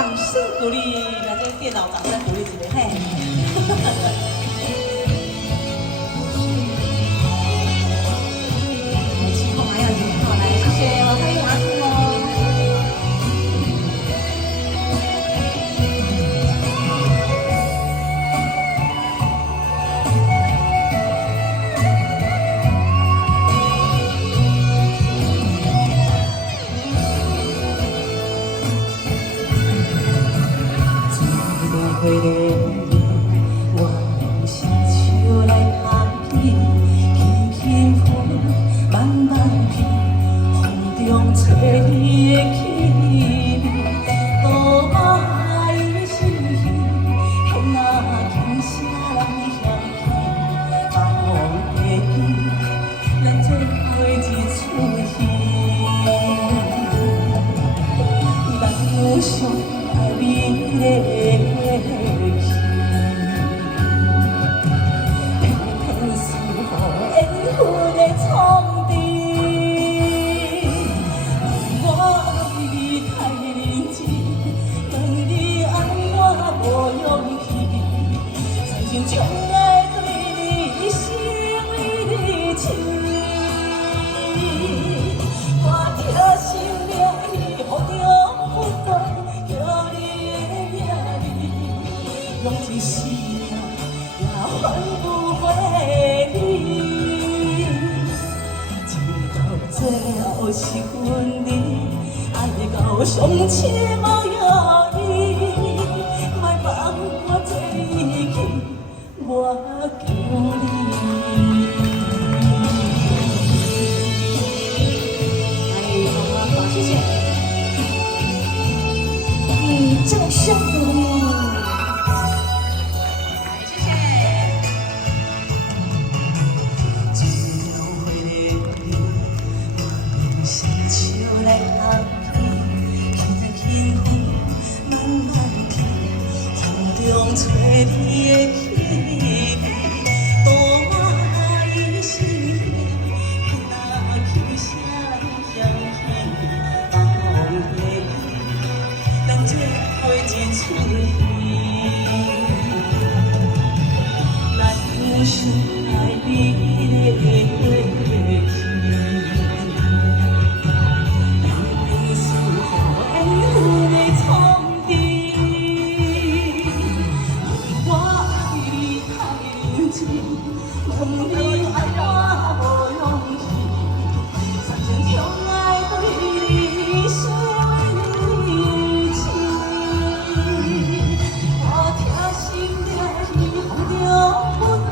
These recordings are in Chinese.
掌声鼓励，把这个电脑掌声鼓励几位，嘿。情况还要挺好，来，谢谢，我欢迎阿杜哦。回来，我用双手来牵起，轻轻风慢慢去，风中吹你的气味，多爱的心意，现啊轻声人响起，把风吹起，咱做伙一出戏，咱有相爱美丽。宠爱对你心里情，我贴心了你，风中不断叫你的名字，用一世也换不回你。直到最后一分离，爱到上车无容易，莫放我做你去。我求你，哎，好棒，谢谢。掌声鼓励，谢谢。一路回来，我用双手来牵起，轻轻风慢慢去，风中吹你的气。咱相爱美丽的心，人思好恩怨的藏地。我爱你太认真，问你爱我无勇气，三生相爱对你心为情。我贴心了你，风中不断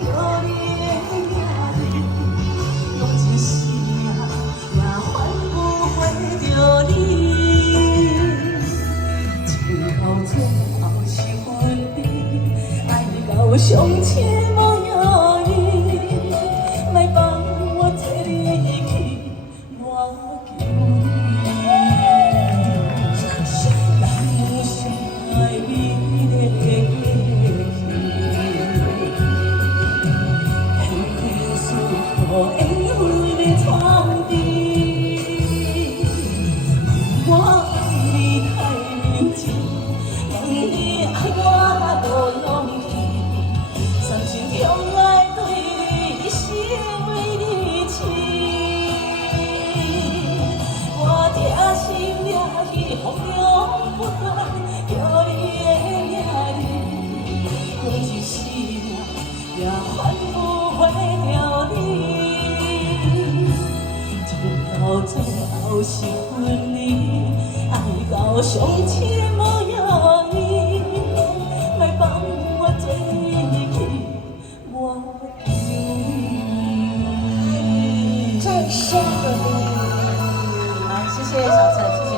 叫你的名字，用一世也换不回着你。情到最后是分离，爱到上车无容易，莫放我做你去，我求你。人相爱美丽的心，偏思好恩怨的藏地。我爱你太认真，问你爱我无勇气，三生相爱对你心为你情。我贴心了去风中不断叫你的名字，用一世也换不回了你。情到最后是分离，爱到上车无容易，莫放我做你去，我求你。掌声鼓励，好，谢谢小陈，谢谢，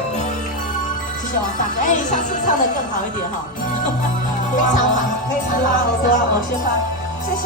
谢谢王大哥，哎，下次唱得更好一点哈，非常好，非常好，我先发，谢谢。